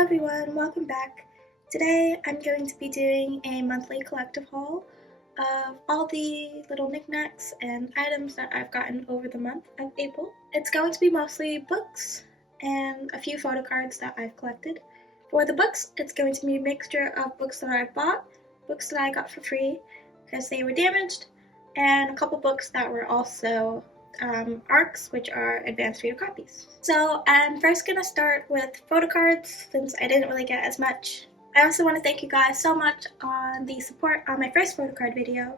Hello everyone, welcome back. Today I'm going to be doing a monthly collective haul of all the little knickknacks and items that I've gotten over the month of April. It's going to be mostly books and a few photo cards that I've collected. For the books, it's going to be a mixture of books that I bought, books that I got for free because they were damaged, and a couple books that were also ARCs, which are advanced reader copies. So I'm first going to start with photo cards since I didn't really get as much. I also want to thank you guys so much on the support on my first photo card video.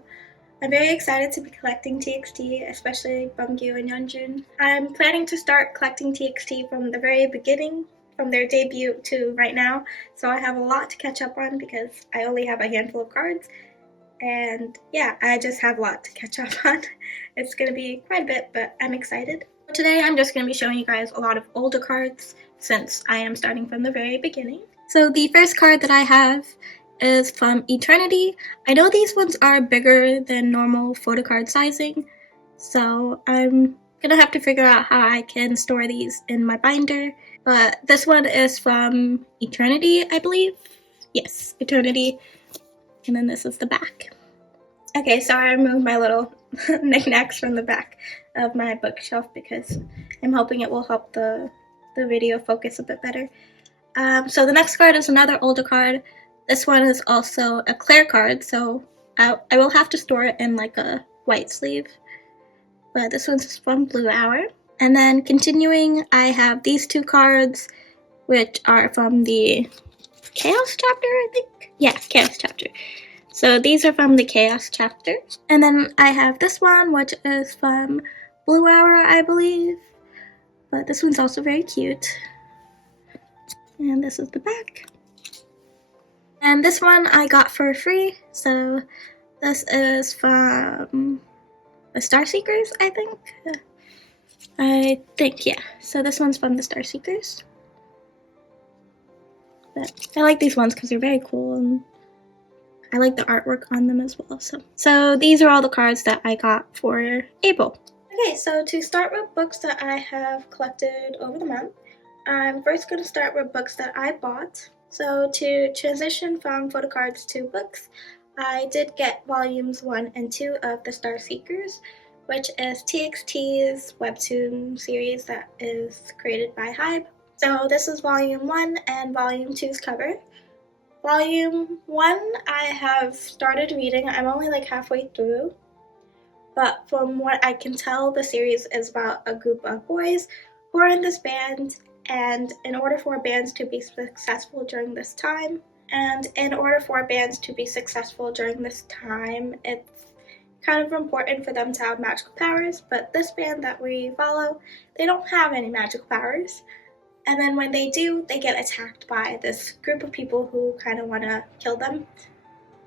I'm very excited to be collecting TXT, especially Bumgyu and Yeonjun. I'm planning to start collecting TXT from the very beginning, from their debut to right now, so I have a lot to catch up on because I only have a handful of cards. And yeah, I just have a lot to catch up on. It's going to be quite a bit, but I'm excited. Today I'm just going to be showing you guys a lot of older cards since I am starting from the very beginning. So the first card that I have is from Eternity. I know these ones are bigger than normal photo card sizing, so I'm gonna have to figure out how I can store these in my binder. But this one is from Eternity, I believe. Yes, Eternity. And then this is the back. Okay, so I removed my little knickknacks from the back of my bookshelf because I'm hoping it will help the video focus a bit better. So the next card is another older card. This one is also a clear card, so I will have to store it in like a white sleeve. But this one's from Blue Hour. And then continuing, I have these two cards, which are from the Chaos chapter, I think? Yeah, Chaos chapter. So these are from the Chaos chapter. And then I have this one, which is from Blue Hour, I believe. But this one's also very cute. And this is the back. And this one I got for free. So this is from the Star Seekers, I think. Yeah. So this one's from the Star Seekers. But I like these ones because they're very cool and I like the artwork on them as well. So these are all the cards that I got for April. Okay, so to start with books that I have collected over the month, I'm first going to start with books that I bought. So to transition from photo cards to books, I did get volumes 1 and 2 of the Star Seekers, which is TXT's webtoon series that is created by Hybe. So this is volume 1 and volume 2's cover. Volume 1 I have started reading. I'm only like halfway through, but from what I can tell, the series is about a group of boys who are in this band, and in order for bands to be successful during this time, it's kind of important for them to have magical powers, but this band that we follow, they don't have any magical powers. And then when they do, they get attacked by this group of people who kind of want to kill them.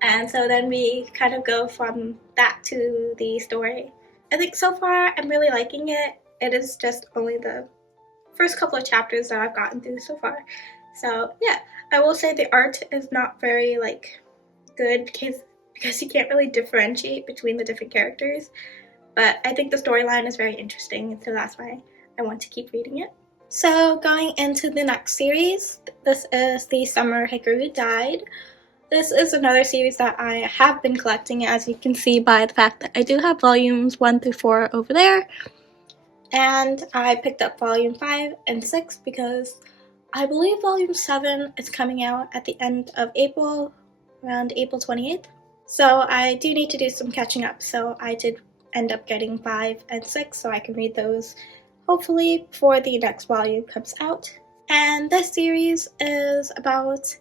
And so then we kind of go from that to the story. I think so far I'm really liking it. It is just only the first couple of chapters that I've gotten through so far. So yeah, I will say the art is not very good because you can't really differentiate between the different characters. But I think the storyline is very interesting, so that's why I want to keep reading it. So going into the next series, this is The Summer Hikaru Died. This is another series that I have been collecting, as you can see by the fact that I do have volumes 1 through 4 over there. And I picked up volume 5 and 6 because I believe volume 7 is coming out at the end of April, around April 28th. So I do need to do some catching up, so I did end up getting 5 and 6 so I can read those hopefully before the next volume comes out. And this series is about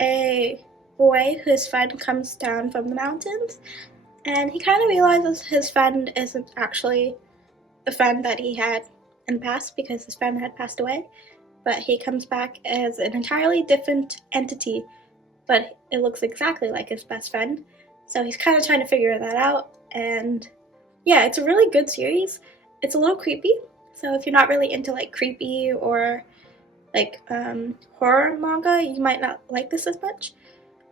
a boy whose friend comes down from the mountains, and he kind of realizes his friend isn't actually the friend that he had in the past because his friend had passed away, but he comes back as an entirely different entity, but it looks exactly like his best friend. So he's kind of trying to figure that out, and yeah, it's a really good series. It's a little creepy, so if you're not really into creepy or horror manga, you might not like this as much.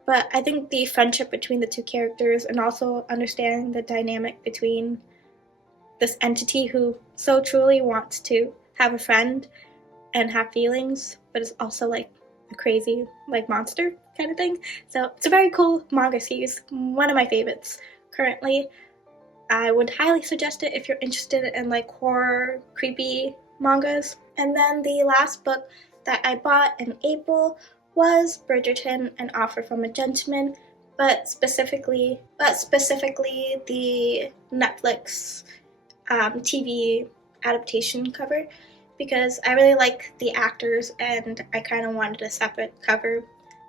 But I think the friendship between the two characters and also understanding the dynamic between this entity who so truly wants to have a friend and have feelings, but is also a crazy like monster kind of thing. So it's a very cool manga series, one of my favorites currently. I would highly suggest it if you're interested in like horror, creepy mangas. And then the last book that I bought in April was Bridgerton, An Offer from a Gentleman, but specifically the Netflix TV adaptation cover, because I really like the actors and I kind of wanted a separate cover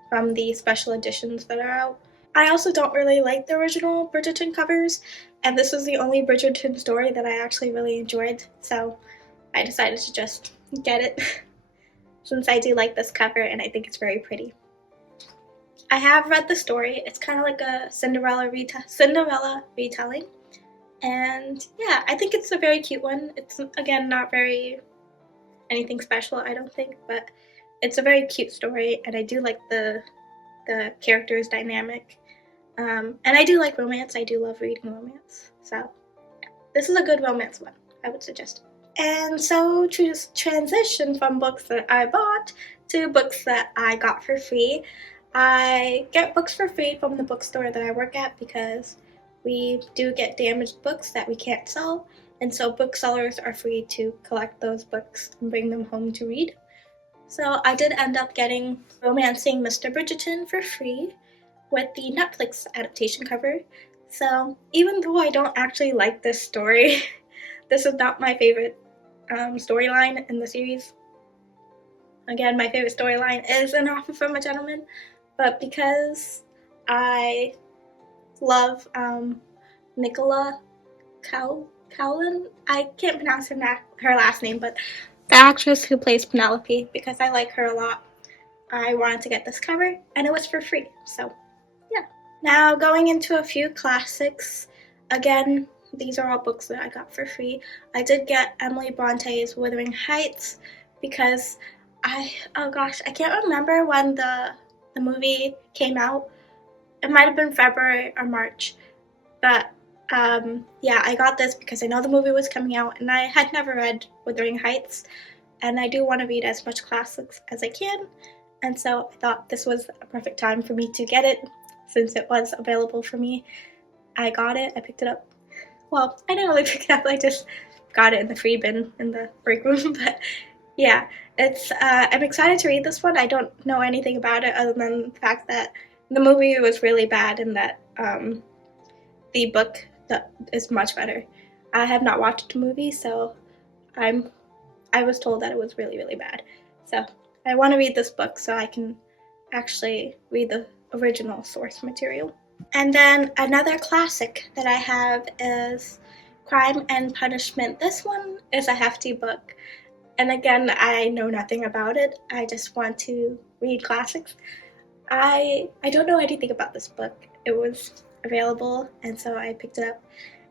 from the special editions that are out. I also don't really like the original Bridgerton covers, and this was the only Bridgerton story that I actually really enjoyed, so I decided to just get it since I do like this cover and I think it's very pretty. I have read the story. It's kind of like a Cinderella retelling, and yeah, I think it's a very cute one. It's again not very anything special, I don't think, but it's a very cute story, and I do like the characters' dynamic. And I do like romance. I do love reading romance. So yeah, this is a good romance one. I would suggest it. And so to transition from books that I bought to books that I got for free, I get books for free from the bookstore that I work at because we do get damaged books that we can't sell, and so booksellers are free to collect those books and bring them home to read. So I did end up getting Romancing Mr. Bridgerton for free with the Netflix adaptation cover. So even though I don't actually like this story, this is not my favorite storyline in the series. Again, my favorite storyline is An Offer from a Gentleman, but because I love Nicola Cowlin, I can't pronounce her last name, but the actress who plays Penelope, because I like her a lot, I wanted to get this cover, and it was for free, so yeah. Now, going into a few classics, again, these are all books that I got for free. I did get Emily Bronte's Wuthering Heights because I can't remember when the movie came out. It might have been February or March, but yeah, I got this because I know the movie was coming out, and I had never read Wuthering Heights, and I do want to read as much classics as I can, and so I thought this was a perfect time for me to get it since it was available for me. I got it, I picked it up. Well, I didn't really pick it up, I just got it in the free bin in the break room, but yeah, I'm excited to read this one. I don't know anything about it other than the fact that the movie was really bad and that the book is much better. I have not watched the movie, so I was told that it was really, really bad. So I want to read this book so I can actually read the original source material. And then another classic that I have is Crime and Punishment. This one is a hefty book. And again, I know nothing about it. I just want to read classics. I don't know anything about this book. It was available, and so I picked it up.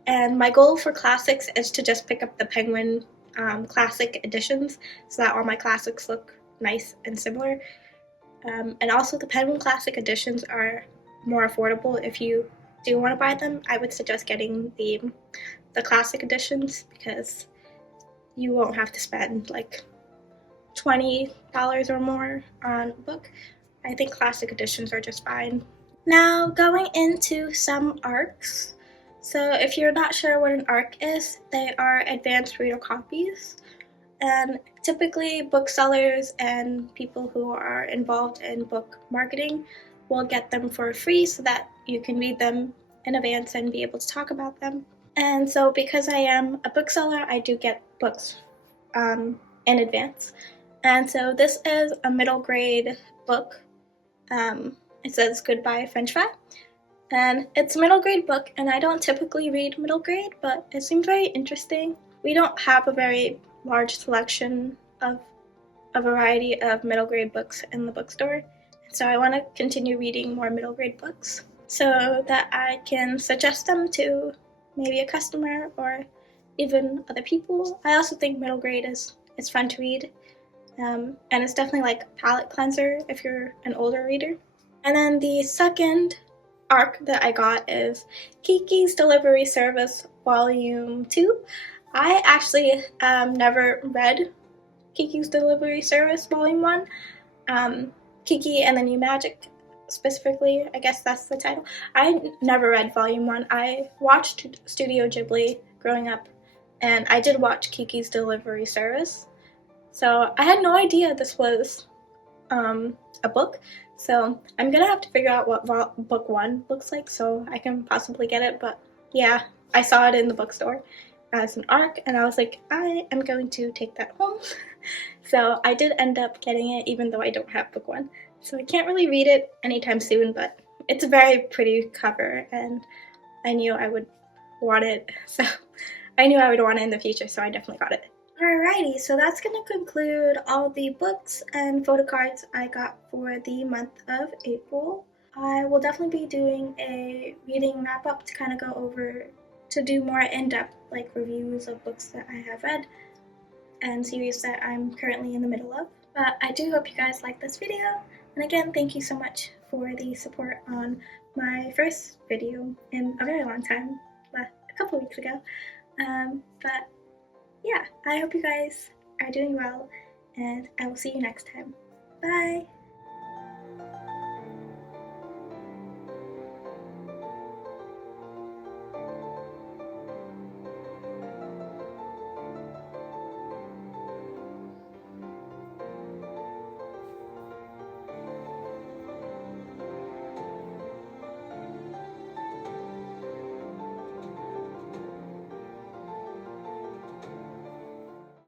And my goal for classics is to just pick up the Penguin classic editions so that all my classics look nice and similar. And also the Penguin classic editions are more affordable. If you do want to buy them, I would suggest getting the classic editions because you won't have to spend like $20 or more on a book. I think classic editions are just fine. Now, going into some arcs. So if you're not sure what an arc is, they are advanced reader copies. And typically booksellers and people who are involved in book marketing will get them for free so that you can read them in advance and be able to talk about them. And so because I am a bookseller, I do get books in advance. And so this is a middle grade book. It says Goodbye French Fry. And it's a middle grade book, and I don't typically read middle grade, but it seemed very interesting. We don't have a very large selection of a variety of middle grade books in the bookstore, so I want to continue reading more middle grade books so that I can suggest them to maybe a customer or even other people. I also think middle grade is fun to read, and it's definitely like a palate cleanser if you're an older reader. And then the second arc that I got is Kiki's Delivery Service Volume 2. I actually never read Kiki's Delivery Service Volume 1. Kiki and the New Magic specifically, I guess that's the title. I never read Volume 1. I watched Studio Ghibli growing up, and I did watch Kiki's Delivery Service. So I had no idea this was a book. So I'm gonna have to figure out what book 1 looks like so I can possibly get it. But yeah, I saw it in the bookstore as an ARC, and I was like, I am going to take that home. So I did end up getting it even though I don't have book 1. So I can't really read it anytime soon, but it's a very pretty cover, and I knew I would want it. So I knew I would want it in the future, so I definitely got it. Alrighty, so that's going to conclude all the books and photo cards I got for the month of April. I will definitely be doing a reading wrap up to kind of go over, to do more in-depth like reviews of books that I have read and series that I'm currently in the middle of. But I do hope you guys like this video, and again, thank you so much for the support on my first video in a very long time, a couple weeks ago. But yeah, I hope you guys are doing well, and I will see you next time. Bye!